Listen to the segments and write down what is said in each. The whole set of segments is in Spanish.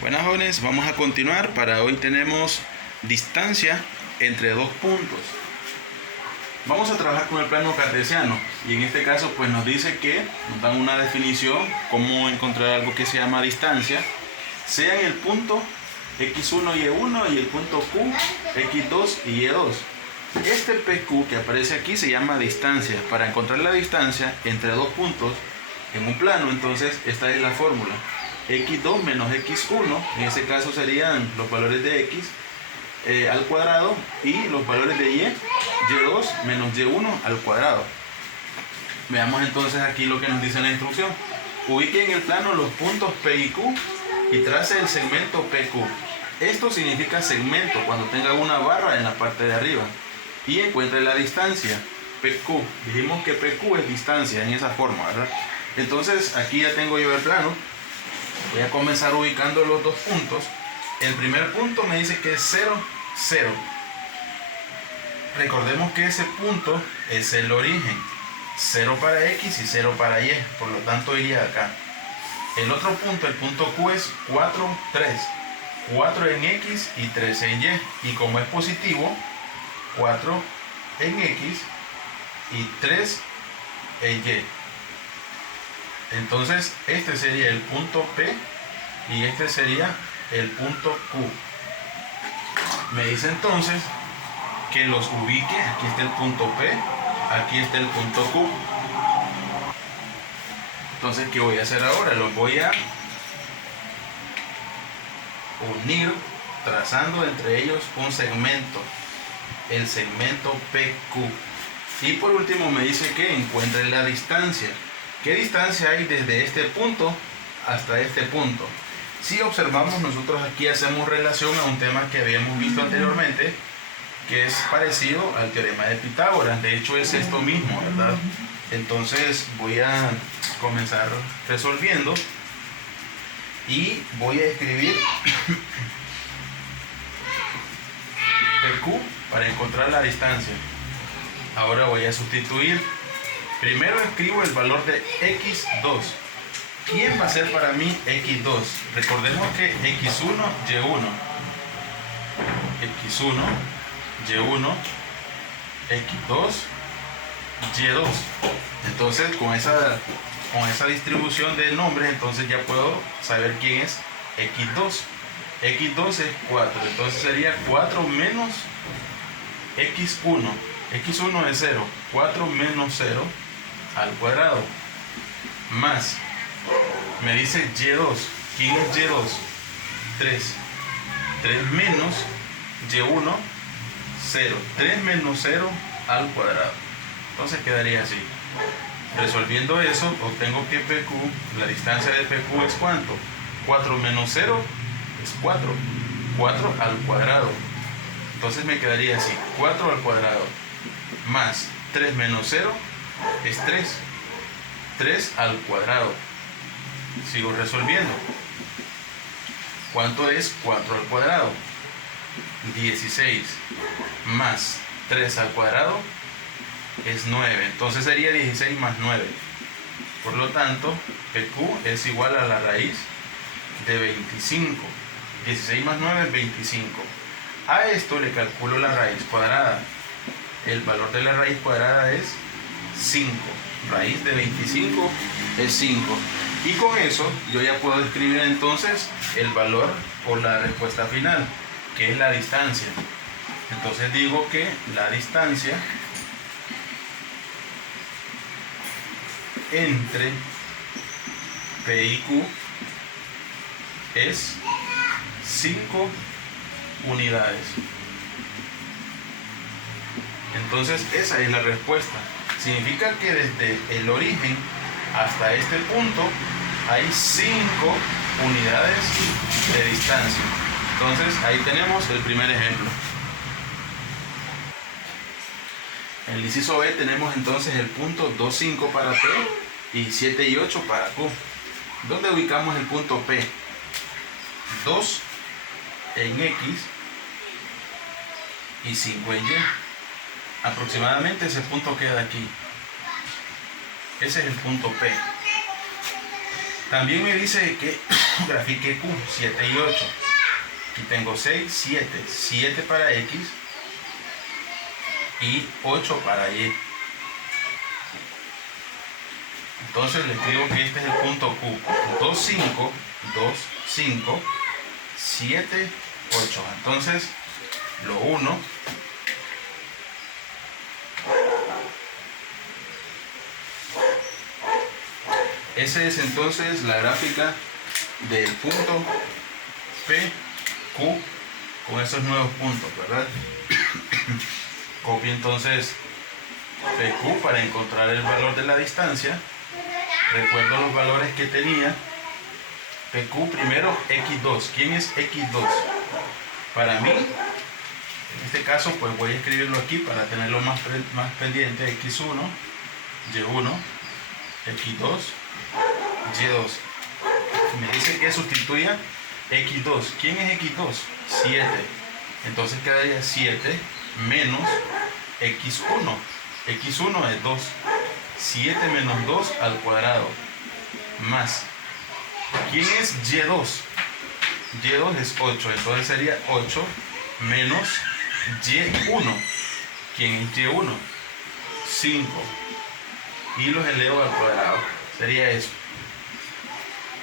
Buenas jóvenes, vamos a continuar. Para hoy tenemos distancia entre dos puntos. Vamos a trabajar con el plano cartesiano y en este caso pues nos dice que nos dan una definición cómo encontrar algo que se llama distancia, sea en el punto x1 y y1 y el punto q, x2 y y2. Este PQ que aparece aquí se llama distancia. Para encontrar la distancia entre dos puntos en un plano, entonces esta es la fórmula: x2 menos x1, en ese caso serían los valores de x al cuadrado y los valores de y2 menos y1 al cuadrado. Veamos entonces aquí lo que nos dice la instrucción. Ubique en el plano los puntos P y Q y trace el segmento PQ. Esto significa segmento cuando tenga una barra en la parte de arriba. Y encuentre la distancia PQ. Dijimos que PQ es distancia en esa forma, ¿verdad? Entonces aquí ya tengo yo el plano. Voy a comenzar ubicando los dos puntos. El primer punto me dice que es 0, 0. Recordemos que ese punto es el origen. 0 para x y 0 para y. Por lo tanto iría acá. El otro punto, el punto Q, es 4, 3. 4 en x y 3 en y. Y como es positivo, 4 en x y 3 en y. Entonces este sería el punto P y este sería el punto Q. Me dice entonces que los ubique. Aquí está el punto P, aquí está el punto Q. Entonces, ¿qué voy a hacer ahora? Los voy a unir trazando entre ellos un segmento, el segmento PQ. Y por último me dice que encuentre la distancia. ¿Qué distancia hay desde este punto hasta este punto? Si observamos, nosotros aquí hacemos relación a un tema que habíamos visto anteriormente, que es parecido al teorema de Pitágoras. De hecho es esto mismo, ¿verdad? Entonces voy a comenzar resolviendo y voy a escribir PQ para encontrar la distancia. Ahora voy a sustituir. Primero escribo el valor de x2. ¿Quién va a ser para mí x2? Recordemos que x1, y1, x1, y1, x2, y2. Entonces con esa distribución de nombres, entonces ya puedo saber quién es x2. x2 es 4, entonces sería 4 menos x1. x1 es 0, 4 menos 0 al cuadrado, más, me dice y2. ¿Quién es y2? 3. 3 menos y1, 0. 3 menos 0 al cuadrado. Entonces quedaría así. Resolviendo eso, obtengo que PQ, la distancia de PQ es ¿cuánto? 4 menos 0 es 4. 4 al cuadrado. Entonces me quedaría así. 4 al cuadrado más 3 menos 0 es 3. 3 al cuadrado. Sigo resolviendo. ¿Cuánto es 4 al cuadrado? 16 más 3 al cuadrado es 9. Entonces sería 16 más 9. Por lo tanto, PQ es igual a la raíz de 25. 16 más 9 es 25. A esto le calculo la raíz cuadrada. El valor de la raíz cuadrada es 5. Raíz de 25 es 5. Y con eso yo ya puedo escribir entonces el valor o la respuesta final, que es la distancia. Entonces digo que la distancia entre P y Q es 5 unidades. Entonces esa es la respuesta. Significa que desde el origen hasta este punto hay 5 unidades de distancia. Entonces ahí tenemos el primer ejemplo. En el inciso B tenemos entonces el punto 2, 5 para P y 7 y 8 para Q. ¿Dónde ubicamos el punto P? 2 en X y 5 en Y. Aproximadamente ese punto queda aquí. Ese es el punto P. También me dice que grafique Q, 7 y 8. Aquí tengo 6, 7. 7 para X y 8 para Y. Entonces le escribo que este es el punto Q. 2, 5, 2, 5, 7, 8. Entonces lo uno. Esa es entonces la gráfica del punto P, Q con esos nuevos puntos, ¿verdad? Copio entonces PQ para encontrar el valor de la distancia. Recuerdo los valores que tenía. PQ primero, X2. ¿Quién es X2? Para mí, en este caso, pues voy a escribirlo aquí para tenerlo más pendiente. X1, Y1, X2, Y2. Me dice que sustituya X2. ¿Quién es X2? 7. Entonces quedaría 7 menos X1. X1 es 2. 7 menos 2 al cuadrado. Más. ¿Quién es Y2? Y2 es 8. Entonces sería 8 menos Y1. ¿Quién es Y1? 5. Y los elevo al cuadrado. Sería eso.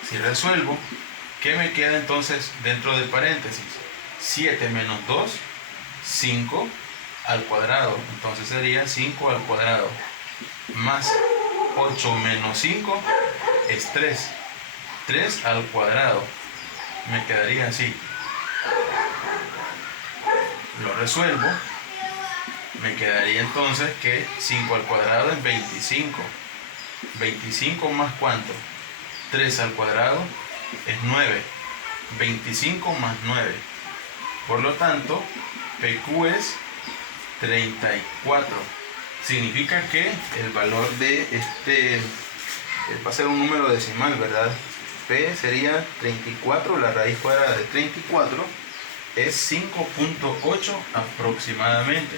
Si resuelvo, ¿qué me queda entonces dentro de paréntesis? 7 menos 2, 5 al cuadrado. Entonces sería 5 al cuadrado. Más 8 menos 5 es 3. 3 al cuadrado. Me quedaría así. Lo resuelvo. Me quedaría entonces que 5 al cuadrado es 25. 25 más ¿cuánto? 3 al cuadrado es 9. 25 más 9. Por lo tanto, PQ es 34. Significa que el valor de este va a ser un número decimal, ¿verdad? P sería 34, la raíz cuadrada de 34 es 5.8 aproximadamente.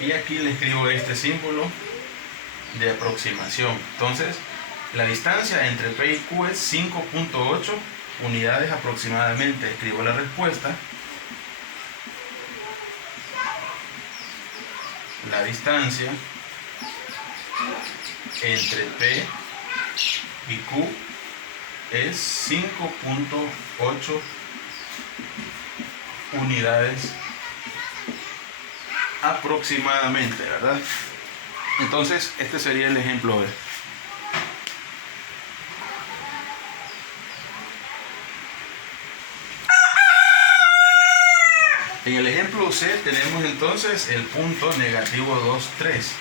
Y aquí le escribo este símbolo de aproximación. Entonces, la distancia entre P y Q es 5.8 unidades aproximadamente. Escribo la respuesta. La distancia entre P y Q es 5.8 unidades aproximadamente, ¿verdad? Entonces, este sería el ejemplo B. En el ejemplo C tenemos entonces el punto negativo 2, 3.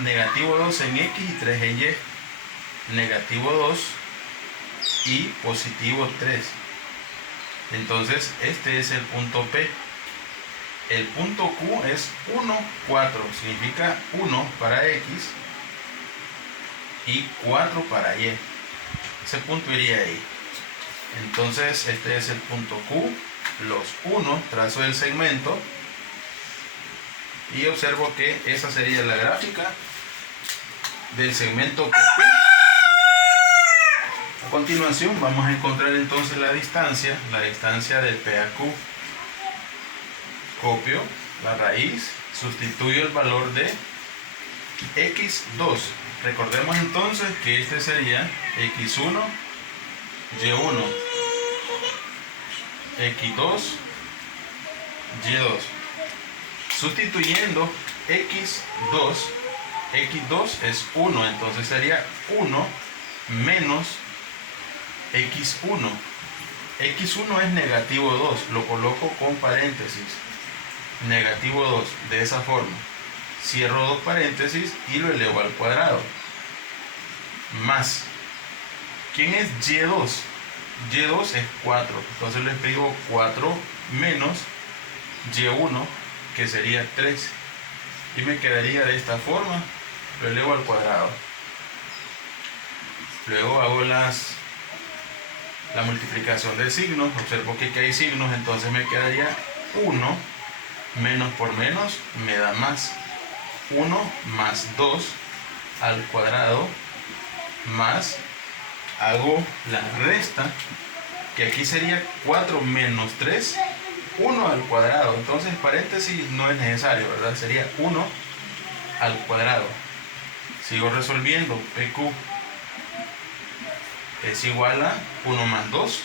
Negativo 2 en X y 3 en Y. Negativo 2 y positivo 3. Entonces, este es el punto P. El punto Q es 1, 4. Significa 1 para X y 4 para Y. Ese punto iría ahí. Entonces, este es el punto Q. Los 1, trazo el segmento y observo que esa sería la gráfica del segmento PQ. A continuación vamos a encontrar entonces la distancia de P a Q. Copio la raíz, sustituyo el valor de X2. Recordemos entonces que este sería X1, Y1, X2, Y2. Sustituyendo X2, X2 es 1, entonces sería 1 menos X1. X1 es negativo 2, lo coloco con paréntesis. Negativo 2, de esa forma. Cierro dos paréntesis y lo elevo al cuadrado. Más. ¿Quién es Y2? Y2 es 4, entonces le escribo 4 menos Y1, que sería 3. Y me quedaría de esta forma, lo elevo al cuadrado. Luego hago la multiplicación de signos, observo que aquí hay signos, entonces me quedaría 1 menos por menos me da más. 1 más 2 al cuadrado más, hago la resta, que aquí sería 4 menos 3, 1 al cuadrado. Entonces paréntesis no es necesario, ¿verdad? Sería 1 al cuadrado. Sigo resolviendo. PQ es igual a 1 más 2,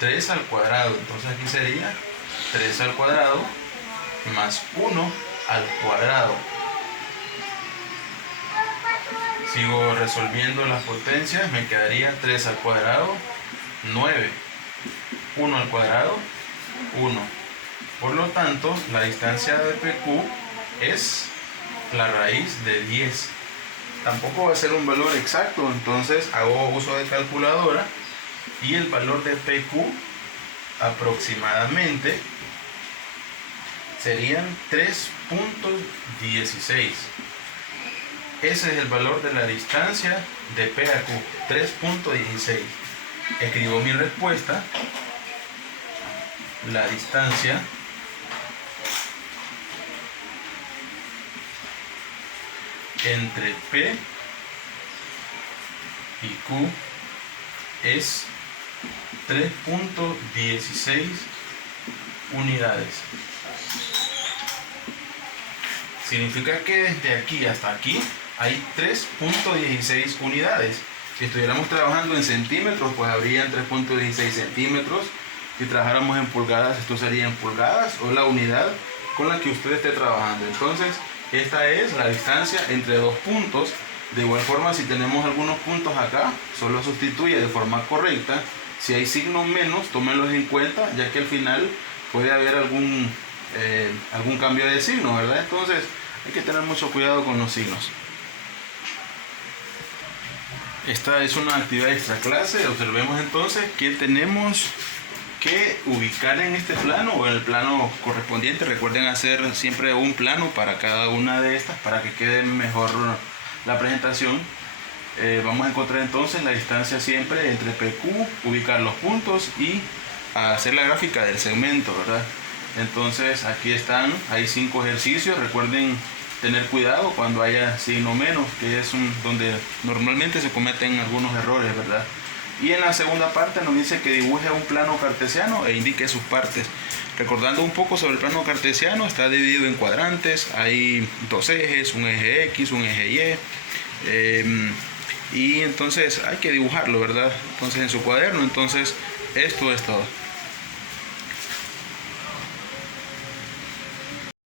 3 al cuadrado. Entonces aquí sería 3 al cuadrado más 1 al cuadrado. Sigo resolviendo las potencias. Me quedaría 3 al cuadrado, 9. 1 al cuadrado, 1. Por lo tanto, la distancia de PQ es la raíz de 10. Tampoco va a ser un valor exacto, entonces hago uso de calculadora y el valor de PQ aproximadamente serían 3.16. Ese es el valor de la distancia de P a Q, 3.16. Escribo mi respuesta. La distancia entre P y Q es 3.16 unidades. Significa que desde aquí hasta aquí hay 3.16 unidades. Si estuviéramos trabajando en centímetros, pues habrían 3.16 centímetros. Si trabajáramos en pulgadas, esto sería en pulgadas o la unidad con la que usted esté trabajando. Entonces, esta es la distancia entre dos puntos. De igual forma, si tenemos algunos puntos acá, solo sustituye de forma correcta. Si hay signos menos, tómenlos en cuenta, ya que al final puede haber algún cambio de signo, ¿verdad? Entonces, hay que tener mucho cuidado con los signos. Esta es una actividad extra clase. Observemos entonces que tenemos que ubicar en este plano o en el plano correspondiente. Recuerden hacer siempre un plano para cada una de estas para que quede mejor la presentación. Vamos a encontrar entonces la distancia siempre entre PQ, ubicar los puntos y hacer la gráfica del segmento, ¿verdad? Entonces aquí están, hay 5 ejercicios. Recuerden tener cuidado cuando haya signo menos, que es donde normalmente se cometen algunos errores, ¿verdad? Y en la segunda parte nos dice que dibuje un plano cartesiano e indique sus partes. Recordando un poco sobre el plano cartesiano, está dividido en cuadrantes. Hay 2 ejes, un eje X, un eje Y. Y entonces hay que dibujarlo, ¿verdad? Entonces en su cuaderno, entonces esto es todo.